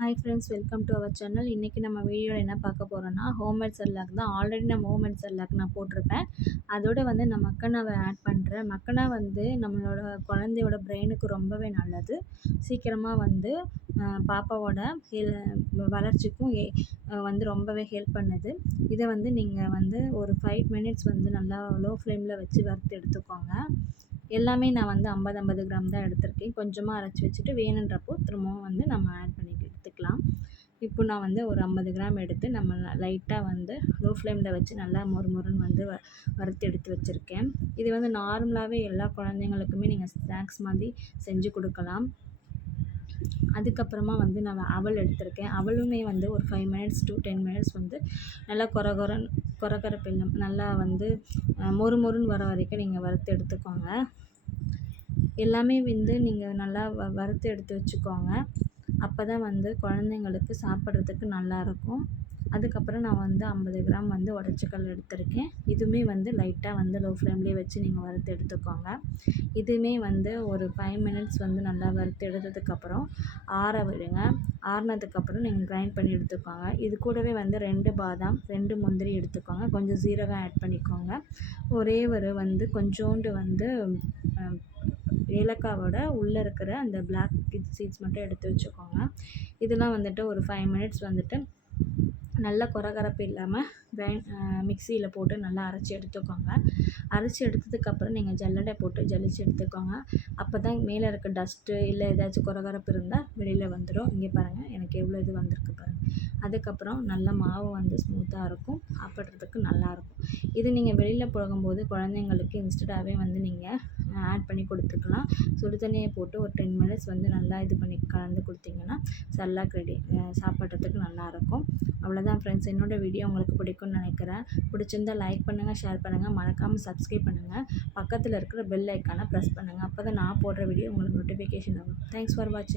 Hi friends welcome to our channel இன்றைக்கி நம்ம வீடியோவில் என்ன பார்க்க போகிறோன்னா ஹோம்மேட் செல்லாக் தான். ஆல்ரெடி நம்ம ஹோம்மேட் செல்லாக் நான் போட்டிருப்பேன். அதோடு வந்து நான் மக்கனாவை ஆட் பண்ணுறேன் மக்கனா வந்து நம்மளோட குழந்தையோட பிரெயினுக்கு ரொம்பவே நல்லது. சீக்கிரமாக வந்து பாப்பாவோட ஹெல் வளர்ச்சிக்கும் ஏ வந்து ரொம்பவே ஹெல்ப் பண்ணுது. இதை வந்து நீங்கள் வந்து ஒரு ஃபைவ் மினிட்ஸ் வந்து நல்லா லோ ஃப்ளேமில் வச்சு வறுத்து எடுத்துக்கோங்க. எல்லாமே நான் வந்து ஐம்பது ஐம்பது கிராம் தான் எடுத்திருக்கேன். கொஞ்சமாக அரைச்சி வச்சுட்டு வேணுன்றப்போ திரும்பவும் வந்து நம்ம ஆட் பண்ணி இப்போ வந்து ஒரு ஐம்பது கிராம் எடுத்து நம்ம லைட்டாக வந்து லோ ஃப்ளேமில் வச்சு நல்லா மொறு மொறுன்னு வந்து வ வறுத்து எடுத்து வச்சுருக்கேன். இது வந்து நார்மலாகவே எல்லா குழந்தைங்களுக்குமே நீங்கள் ஸ்நாக்ஸ் மாதிரி செஞ்சு கொடுக்கலாம். அதுக்கப்புறமா வந்து நான் அவல் எடுத்திருக்கேன். அவலுமே வந்து ஒரு five minutes to ten minutes வந்து நல்லா கொர கொரன் கொரகரப்பு நல்லா வந்து மொறு மொறுன்னு வர வரைக்கும் நீங்கள் வறுத்து எடுத்துக்கோங்க. எல்லாமே வந்து நீங்கள் நல்லா வ வறுத்து எடுத்து வச்சுக்கோங்க. அப்போ தான் வந்து குழந்தைங்களுக்கு சாப்பிட்றதுக்கு நல்லாயிருக்கும் அதுக்கப்புறம் நான் வந்து ஐம்பது கிராம் வந்து உடச்சிக்கல் எடுத்திருக்கேன். இதுவுமே வந்து லைட்டாக வந்து லோ ஃப்ளேம்லேயே வச்சு நீங்கள் வறுத்து எடுத்துக்கோங்க. இதுவுமே வந்து ஒரு ஃபைவ் மினிட்ஸ் வந்து நல்லா வறுத்து எடுத்ததுக்கப்புறம் ஆற விடுங்க. ஆறுனதுக்கப்புறம் நீங்கள் கிரைண்ட் பண்ணி எடுத்துக்கோங்க. இது கூடவே வந்து ரெண்டு பாதாம் ரெண்டு முந்திரி எடுத்துக்கோங்க. கொஞ்சம் சீரகம் ஆட் பண்ணிக்கோங்க. ஒரே ஒரு வந்து கொஞ்சோண்டு வந்து ஏலக்காவோட உள்ளே இருக்கிற அந்த பிளாக் சீட்ஸ் மட்டும் எடுத்து வச்சுக்கோங்க. இதெல்லாம் வந்துட்டு ஒரு ஃபைவ் மினிட்ஸ் வந்துட்டு நல்ல கொரகரப்பு இல்லாமல் கிரைண்ட் மிக்சியில் போட்டு நல்லா அரைச்சி எடுத்துக்கோங்க. அரைச்சி எடுத்ததுக்கப்புறம் நீங்கள் ஜல்லடை போட்டு ஜலிச்சு எடுத்துக்கோங்க. அப்போ தான் மேலே இருக்க டஸ்ட்டு இல்லை ஏதாச்சும் குறகரப்பு இருந்தால் வெளியில் வந்துடும் இங்கே பாருங்கள் எனக்கு எவ்வளோ இது வந்திருக்கு பாருங்கள் அதுக்கப்புறம் நல்ல மாவு வந்து ஸ்மூத்தாக இருக்கும். சாப்பிட்றதுக்கு நல்லாயிருக்கும் இது நீங்கள் வெளியில் போகும்போது குழந்தைங்களுக்கு இன்ஸ்டடாகவே வந்து நீங்கள் ஆட் பண்ணி கொடுத்துக்கலாம். சுடு தண்ணியை போட்டு ஒரு டென் மினிட்ஸ் வந்து நல்லா இது பண்ணி கலந்து கொடுத்தீங்கன்னா சல்லாக ரெடி சாப்பிட்றதுக்கு நல்லாயிருக்கும் அவ்வளோதான் ஃப்ரெண்ட்ஸ் என்னோடய வீடியோ உங்களுக்கு பிடிக்கும் இருக்கும்னு நினைக்கிறேன். பிடிச்சிருந்தால் லைக் பண்ணுங்கள் ஷேர் பண்ணுங்கள் மறக்காமல் சப்ஸ்கிரைப் பண்ணுங்கள் பக்கத்தில் இருக்கிற பெல் ஐக்கானை ப்ரெஸ் பண்ணுங்கள் அப்போ தான் நான் போடுற வீடியோ உங்களுக்கு நோட்டிஃபிகேஷன் ஆகும் தேங்க்ஸ் ஃபார் வாட்சிங்